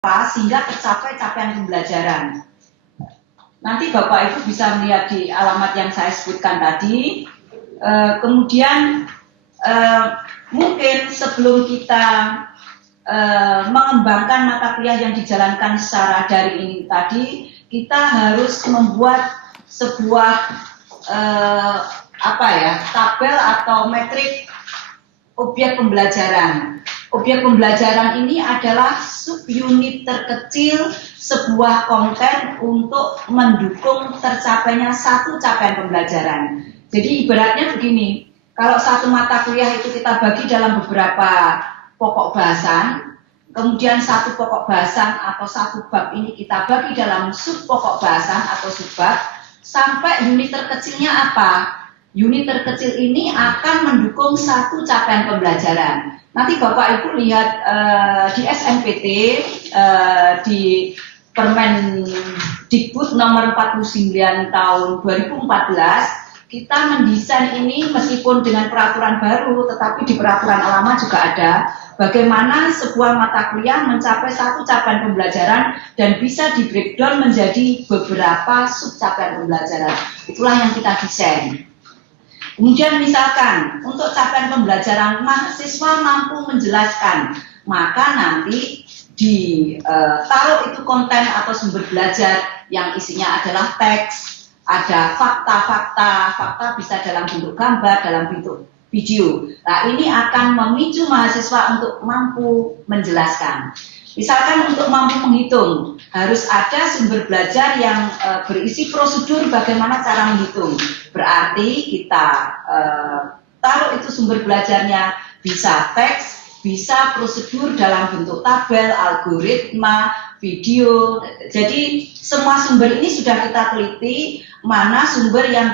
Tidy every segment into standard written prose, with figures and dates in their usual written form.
sehingga tercapai capaian pembelajaran. Nanti Bapak Ibu bisa melihat di alamat yang saya sebutkan tadi. Kemudian mungkin sebelum kita mengembangkan mata kuliah yang dijalankan secara daring ini tadi, kita harus membuat sebuah tabel atau metrik objek pembelajaran. Objek pembelajaran ini adalah subunit terkecil sebuah konten untuk mendukung tercapainya satu capaian pembelajaran. Jadi ibaratnya begini, kalau satu mata kuliah itu kita bagi dalam beberapa pokok bahasan, kemudian satu pokok bahasan atau satu bab ini kita bagi dalam sub pokok bahasan atau subbab, sampai unit terkecilnya apa? Unit terkecil ini akan mendukung satu capaian pembelajaran. Nanti Bapak Ibu lihat di SNPT, di Permendikbud nomor 49 tahun 2014, kita mendesain ini meskipun dengan peraturan baru, tetapi di peraturan lama juga ada, bagaimana sebuah mata kuliah mencapai satu capaian pembelajaran dan bisa di breakdown menjadi beberapa sub capaian pembelajaran. Itulah yang kita desain. Kemudian misalkan untuk capaian pembelajaran mahasiswa mampu menjelaskan, maka nanti ditaruh itu konten atau sumber belajar yang isinya adalah teks, ada fakta bisa dalam bentuk gambar, dalam bentuk video. Nah, ini akan memicu mahasiswa untuk mampu menjelaskan. Misalkan untuk mampu menghitung, harus ada sumber belajar yang berisi prosedur bagaimana cara menghitung. Berarti kita taruh itu sumber belajarnya bisa teks, bisa prosedur dalam bentuk tabel, algoritma, video. Jadi semua sumber ini sudah kita teliti mana sumber yang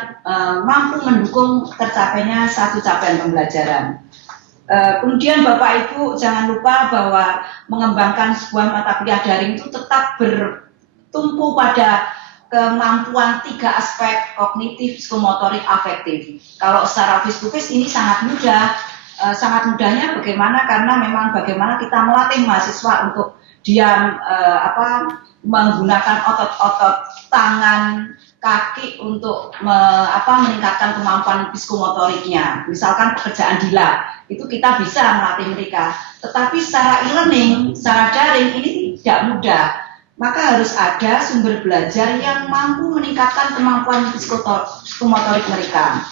mampu mendukung tercapainya satu capaian pembelajaran. Kemudian Bapak Ibu jangan lupa bahwa mengembangkan sebuah mata kuliah daring itu tetap bertumpu pada kemampuan 3 aspek kognitif, psikomotorik, afektif. Kalau secara face to face ini sangat mudah. Sangat mudahnya bagaimana? Karena memang bagaimana kita melatih mahasiswa untuk dia menggunakan otot-otot tangan, kaki untuk meningkatkan kemampuan psikomotoriknya. Misalkan pekerjaan di lab, itu kita bisa melatih mereka. Tetapi secara e-learning, secara daring ini tidak mudah. Maka harus ada sumber belajar yang mampu meningkatkan kemampuan psikomotorik mereka.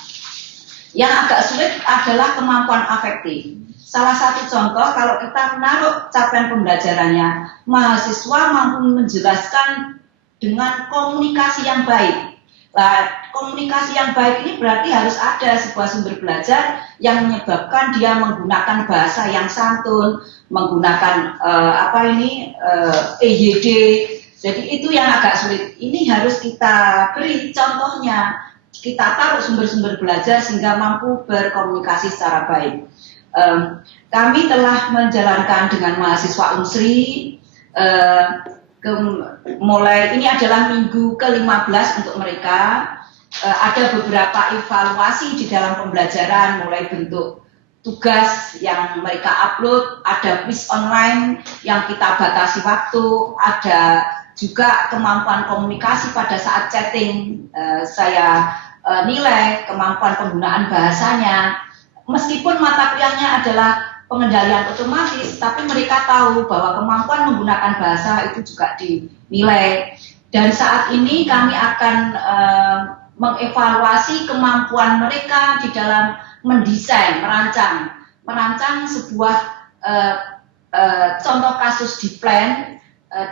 Yang agak sulit adalah kemampuan afektif. Salah satu contoh kalau kita menaruh capaian pembelajarannya, mahasiswa mampu menjelaskan dengan komunikasi yang baik. Nah, komunikasi yang baik ini berarti harus ada sebuah sumber belajar yang menyebabkan dia menggunakan bahasa yang santun, menggunakan EYD. Jadi itu yang agak sulit. Ini harus kita beri contohnya. Kita taruh sumber-sumber belajar sehingga mampu berkomunikasi secara baik. Kami telah menjalankan dengan mahasiswa Unsri. Mulai ini adalah minggu ke-15 untuk mereka. Ada beberapa evaluasi di dalam pembelajaran, mulai bentuk tugas yang mereka upload, ada quiz online yang kita batasi waktu, ada juga kemampuan komunikasi pada saat chatting. Saya nilai kemampuan penggunaan bahasanya. Meskipun mata kuliahnya adalah pengendalian otomatis, tapi mereka tahu bahwa kemampuan menggunakan bahasa itu juga dinilai. Dan saat ini kami akan mengevaluasi kemampuan mereka di dalam mendesain, merancang sebuah contoh kasus di plan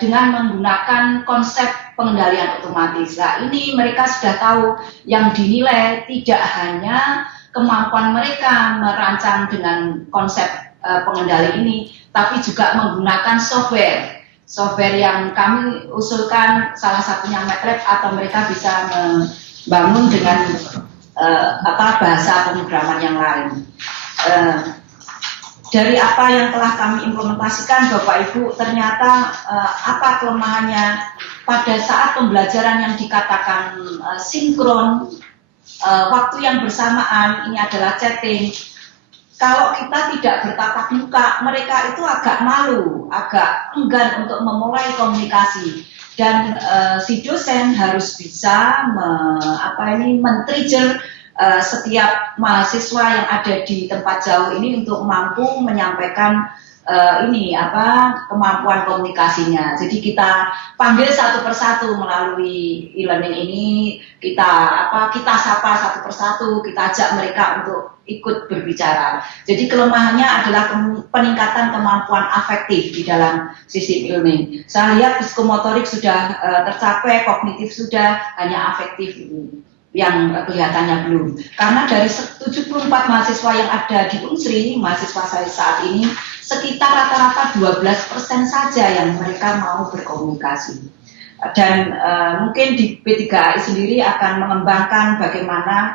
dengan menggunakan konsep pengendalian otomatis. Nah, ini mereka sudah tahu yang dinilai tidak hanya kemampuan mereka merancang dengan konsep pengendali ini, tapi juga menggunakan software yang kami usulkan, salah satunya MATLAB, atau mereka bisa membangun dengan bahasa pemrograman yang lain. Dari apa yang telah kami implementasikan, Bapak Ibu, ternyata apa kelemahannya pada saat pembelajaran yang dikatakan sinkron, waktu yang bersamaan, ini adalah chatting. kalau kita tidak bertatap muka, mereka itu agak malu, agak enggan untuk memulai komunikasi. Dan si dosen harus bisa men-trigger setiap mahasiswa yang ada di tempat jauh ini untuk mampu menyampaikan kemampuan komunikasinya. Jadi kita panggil satu persatu melalui e-learning ini, kita sapa satu persatu, kita ajak mereka untuk ikut berbicara. Jadi kelemahannya adalah peningkatan kemampuan afektif di dalam sistem e-learning. Saya lihat psikomotorik sudah tercapai, kognitif sudah, hanya afektif yang kelihatannya belum. Karena dari 74 mahasiswa yang ada di Unsri, mahasiswa saya saat ini, sekitar rata-rata 12% saja yang mereka mau berkomunikasi. Dan mungkin di P3AI sendiri akan mengembangkan bagaimana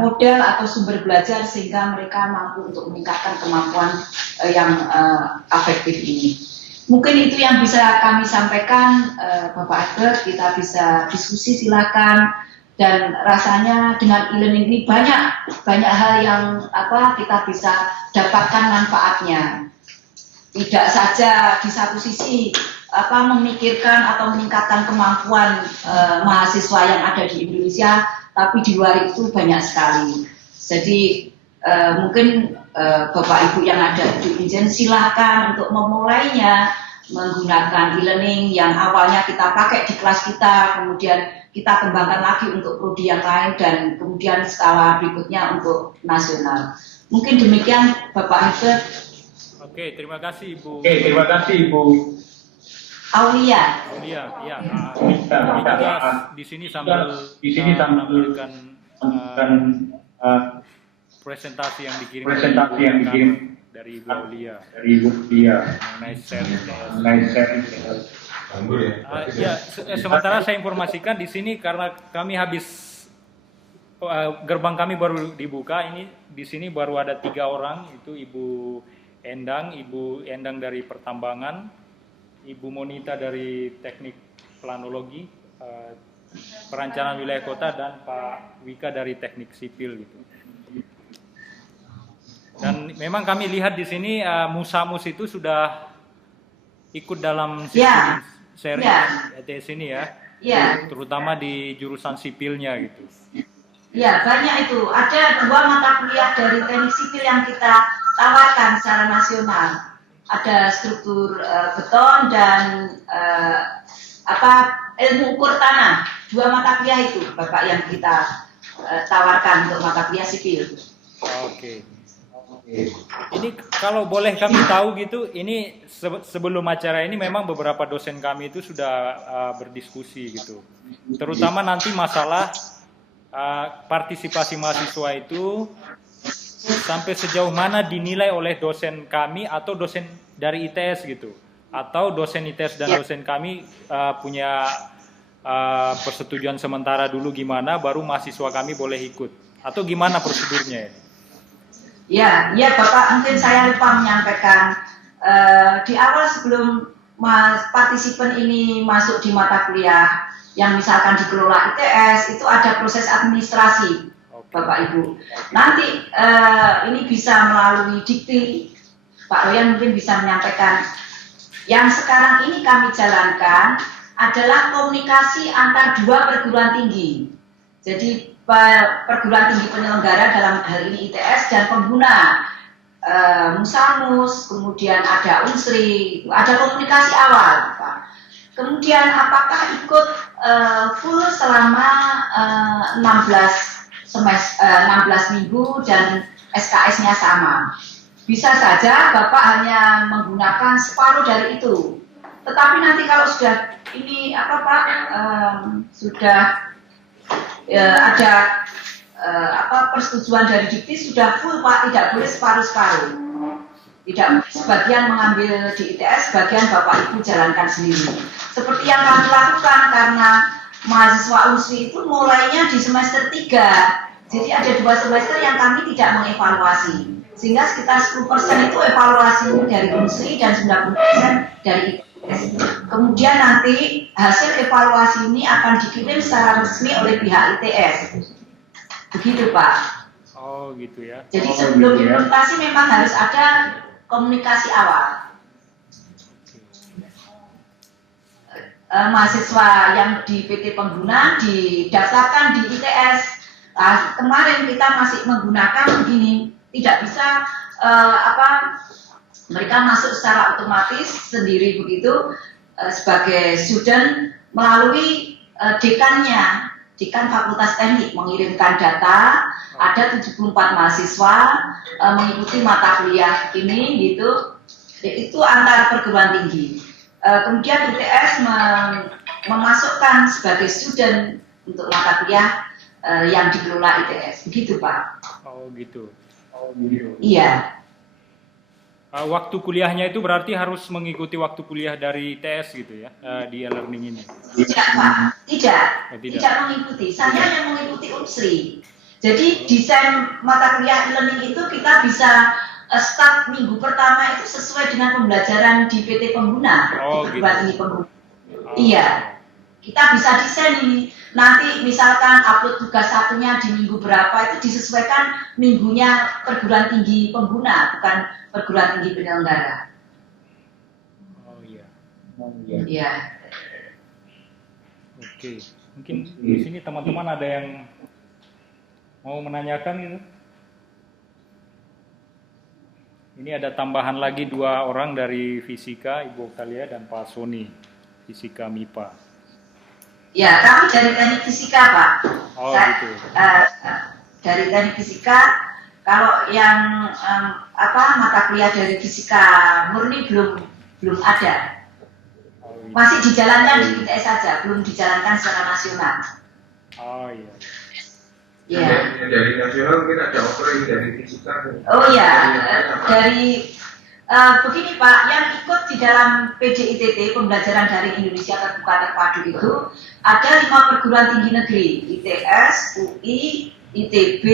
model atau sumber belajar sehingga mereka mampu untuk meningkatkan kemampuan yang afektif ini. Mungkin itu yang bisa kami sampaikan, Bapak Albert. Kita bisa diskusi, silakan. Dan rasanya dengan e-learning ini banyak hal yang kita bisa dapatkan manfaatnya. Tidak saja di satu sisi memikirkan atau meningkatkan kemampuan mahasiswa yang ada di Indonesia, tapi di luar itu banyak sekali. Jadi mungkin Bapak Ibu yang ada di Injen silakan untuk memulainya menggunakan e-learning yang awalnya kita pakai di kelas kita, kemudian kita kembangkan lagi untuk prodi yang lain, dan kemudian skala berikutnya untuk nasional. Mungkin demikian Bapak Albert. Oke, terima kasih Ibu. Aulia, ya. Kami juga di sini sambil menampilkan presentasi yang dikirim dari Ibu Aulia mengenai seri ITS. Sementara saya informasikan di sini karena kami habis gerbang kami baru dibuka, ini di sini baru ada 3 orang, itu Ibu Endang dari Pertambangan, Ibu Monita dari Teknik Planologi, Perencanaan Wilayah Kota, dan Pak Wika dari Teknik Sipil gitu. Dan memang kami lihat di sini Musamus itu sudah ikut dalam sistem seri ETS ini ya, terutama di jurusan sipilnya gitu. Ya, banyak itu. Ada 2 mata kuliah dari teknik sipil yang kita tawarkan secara nasional. Ada struktur beton dan ilmu ukur tanah. 2 mata kuliah itu, Bapak, yang kita tawarkan untuk mata kuliah sipil. Oke. Ini kalau boleh kami tahu gitu, ini sebelum acara ini memang beberapa dosen kami itu sudah berdiskusi gitu, terutama nanti masalah partisipasi mahasiswa itu sampai sejauh mana dinilai oleh dosen kami atau dosen dari ITS gitu, atau dosen ITS dan dosen kami punya persetujuan sementara dulu gimana, baru mahasiswa kami boleh ikut, atau gimana prosedurnya ya? Ya Bapak, mungkin saya lupa menyampaikan di awal sebelum partisipan ini masuk di mata kuliah yang misalkan dikelola ITS, itu ada proses administrasi, Bapak Ibu. Nanti ini bisa melalui dikti, Pak Royan mungkin bisa menyampaikan. Yang sekarang ini kami jalankan adalah komunikasi antar 2 perguruan tinggi. Jadi perguruan tinggi penyelenggara dalam hal ini ITS dan pengguna Musamus, kemudian ada Unsri, ada komunikasi awal, Pak. Kemudian apakah ikut full selama 16 minggu dan SKS-nya sama? Bisa saja Bapak hanya menggunakan separuh dari itu. Tetapi nanti kalau sudah ini sudah ada persetujuan dari dikti, sudah full Pak, tidak boleh separuh-separuh. Tidak sebagian mengambil di ITS, sebagian Bapak Ibu jalankan sendiri. Seperti yang kami lakukan karena mahasiswa Unsri itu mulainya di semester 3. Jadi ada 2 semester yang kami tidak mengevaluasi. Sehingga sekitar 10% itu evaluasi dari Unsri dan 90% dari ITS. Kemudian nanti hasil evaluasi ini akan dikirim secara resmi oleh pihak ITS. Begitu Pak. Oh gitu ya. Jadi sebelum implementasi memang harus ada komunikasi awal. Mahasiswa yang di PT Pengguna didaftarkan di ITS. Kemarin kita masih menggunakan begini, tidak bisa mereka masuk secara otomatis sendiri begitu sebagai student melalui dekannya, dekan Fakultas Teknik mengirimkan data, ada 74 mahasiswa mengikuti mata kuliah ini gitu, itu antar perguruan tinggi. Kemudian ITS memasukkan sebagai student untuk mata kuliah yang dikelola ITS, begitu Pak. Oh gitu. Iya. Waktu kuliahnya itu berarti harus mengikuti waktu kuliah dari ITS gitu ya, di e-learning ini? Tidak Pak, tidak mengikuti. Saya yang mengikuti UNSRI. Jadi desain mata kuliah e-learning itu kita bisa start minggu pertama itu sesuai dengan pembelajaran di PT Pengguna. Oh gitu. Pengguna. Iya. Kita bisa desain ini. Nanti misalkan upload tugas satunya di minggu berapa itu disesuaikan minggunya perguruan tinggi pengguna, bukan perguruan tinggi penyelenggara. Oh iya. Iya. Oke. Mungkin di sini teman-teman ada yang mau menanyakan gitu? Ini ada tambahan lagi 2 orang dari Fisika, Ibu Oktalia dan Pak Sony, Fisika MIPA. Ya, kami dari teknik fisika Pak. Oh gitu. Dari teknik fisika, kalau yang mata kuliah dari fisika murni belum ada. Oh, iya. Masih dijalankan di ITS saja, belum dijalankan secara nasional. Oh iya. Ya. Dari nasional mungkin ada offering dari fisika. Oh ya, dari begini Pak, yang ikut di dalam PDITT pembelajaran daring Indonesia terbuka terpadu itu ada 5 perguruan tinggi negeri, ITS, UI, ITB,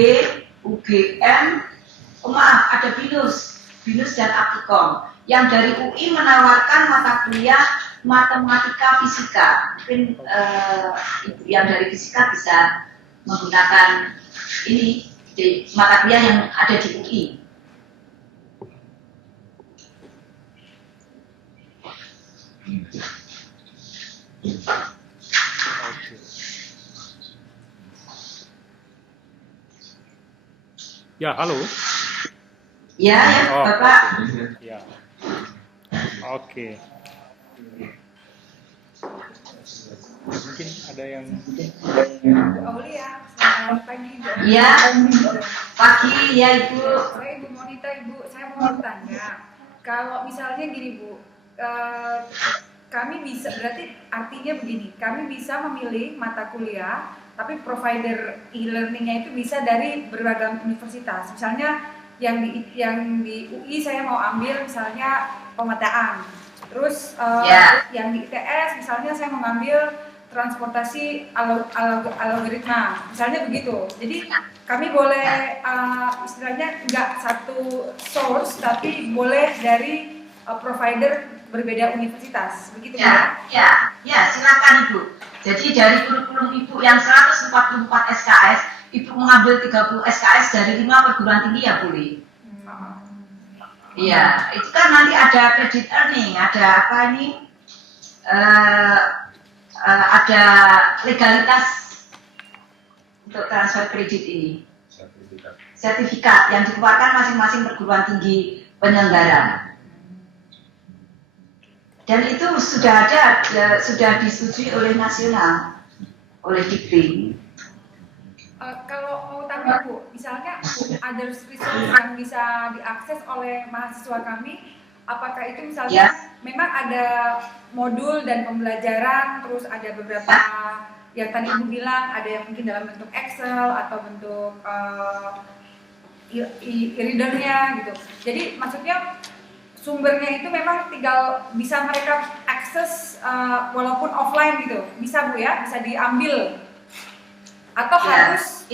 UGM, ada BINUS dan Aptikom. Yang dari UI menawarkan mata kuliah matematika fisika. Mungkin yang dari fisika bisa menggunakan ini di mata kuliah yang ada di UI. Ya, halo. Ya, Bapak. Ya. Oke. Mungkin ada yang Aulia, selamat pagi. Ya, pagi ya Ibu. Saya Ibu Monita, Ibu. Saya mau bertanya, kalau misalnya gini Bu, kami bisa, berarti artinya begini, kami bisa memilih mata kuliah, tapi provider e-learningnya itu bisa dari berbagai universitas. Misalnya yang di UI saya mau ambil misalnya pemetaan, terus yang di ITS misalnya saya mau ngambil transportasi algoritma, misalnya begitu. Jadi kami boleh istilahnya nggak satu source, tapi boleh dari provider berbeda universitas, begitu ya? Ya, silakan Ibu. Jadi dari kurikulum Ibu yang 144 SKS, Ibu mengambil 30 SKS dari 5 perguruan tinggi ya boleh. Iya, itu kan nanti ada credit earning, ada apa ini? Ada legalitas untuk transfer kredit ini. Sertifikat yang dikeluarkan masing-masing perguruan tinggi penyelenggara. Dan itu sudah ada, sudah disetujui oleh nasional, oleh Dikti. Kalau mau tanya Bu, misalnya ada resource yang bisa diakses oleh mahasiswa kami, apakah itu misalnya memang ada modul dan pembelajaran, terus ada beberapa yang tadi Ibu bilang, ada yang mungkin dalam bentuk Excel atau bentuk e-readernya gitu. Jadi maksudnya sumbernya itu memang tinggal bisa mereka akses walaupun offline gitu, bisa Bu ya, bisa diambil atau harus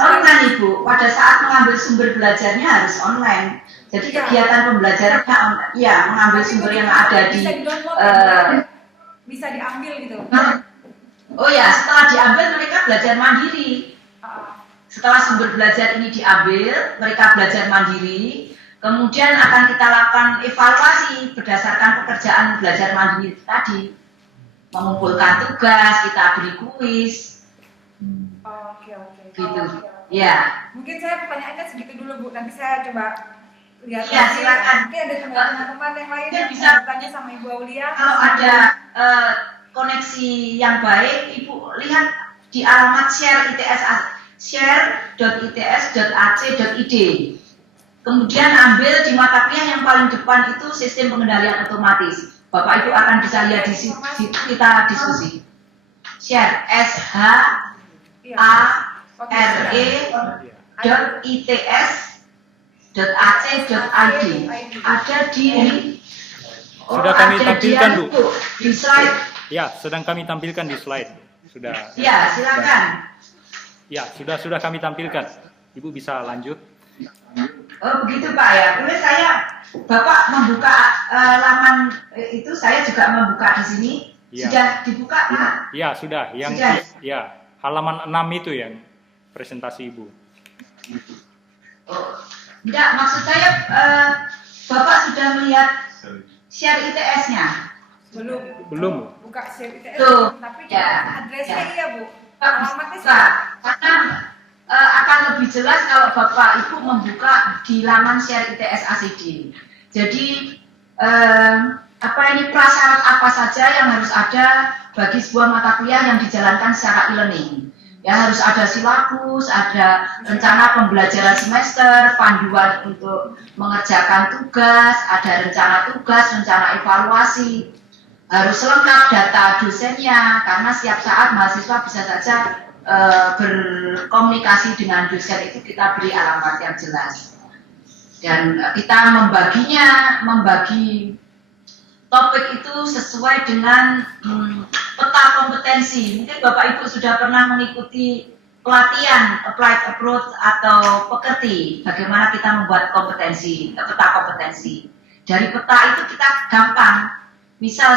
online Ibu. Pada saat mengambil sumber belajarnya harus online. Jadi kegiatan pembelajarannya mengambil sumber yang ada di bisa diambil gitu. Oh ya, setelah diambil mereka belajar mandiri. Setelah sumber belajar ini diambil, mereka belajar mandiri, kemudian akan kita lakukan evaluasi berdasarkan pekerjaan belajar mandiri tadi. Mengumpulkan tugas, kita beri kuis, Oke. gitu. Ya, Mungkin saya pertanyaannya segitu dulu Bu, nanti saya coba lihat Ya, lagi. silakan. Mungkin ada teman-teman yang lain yang Bisa. bisa bertanya sama Ibu Aulia. kalau ada koneksi yang baik, Ibu lihat di alamat share ITS share.its.ac.id. Kemudian ambil di mata kuliah yang paling depan itu sistem pengendalian otomatis. Bapak Ibu akan bisa lihat di situ kita diskusi. Share Iya. share.its.ac.id ada di Sudah kami ada tampilkan, dia, Bu. di slide. Ya, sedang kami tampilkan di slide. Sudah. Ya, silakan. Ya, sudah kami tampilkan. Ibu bisa lanjut. Oh begitu Pak ya. Boleh Bapak membuka laman itu, saya juga membuka di sini. Ya. Sudah dibuka Pak? Ya, sudah. Yang Sudah. ya, halaman 6 itu yang presentasi Ibu. Oh, enggak, maksud saya Bapak sudah melihat share ITS-nya? Belum. Buka share ITS, Tuh, tapi ya, adresnya ya. iya Bu. Bagus, Alamatnya Pak. Karena akan lebih jelas kalau Bapak Ibu membuka di laman share ITS ACD. Jadi prasyarat apa saja yang harus ada bagi sebuah mata kuliah yang dijalankan secara e-learning. Ya, harus ada silabus, ada rencana pembelajaran semester, panduan untuk mengerjakan tugas, ada rencana tugas, rencana evaluasi. Harus lengkap data dosennya, karena setiap saat mahasiswa bisa saja berkomunikasi dengan dosen, itu kita beri alamat yang jelas. Dan kita membagi topik itu sesuai dengan peta kompetensi. Mungkin Bapak Ibu sudah pernah mengikuti pelatihan applied approach atau pekerti, bagaimana kita membuat kompetensi, peta kompetensi. Dari peta itu kita gampang, misal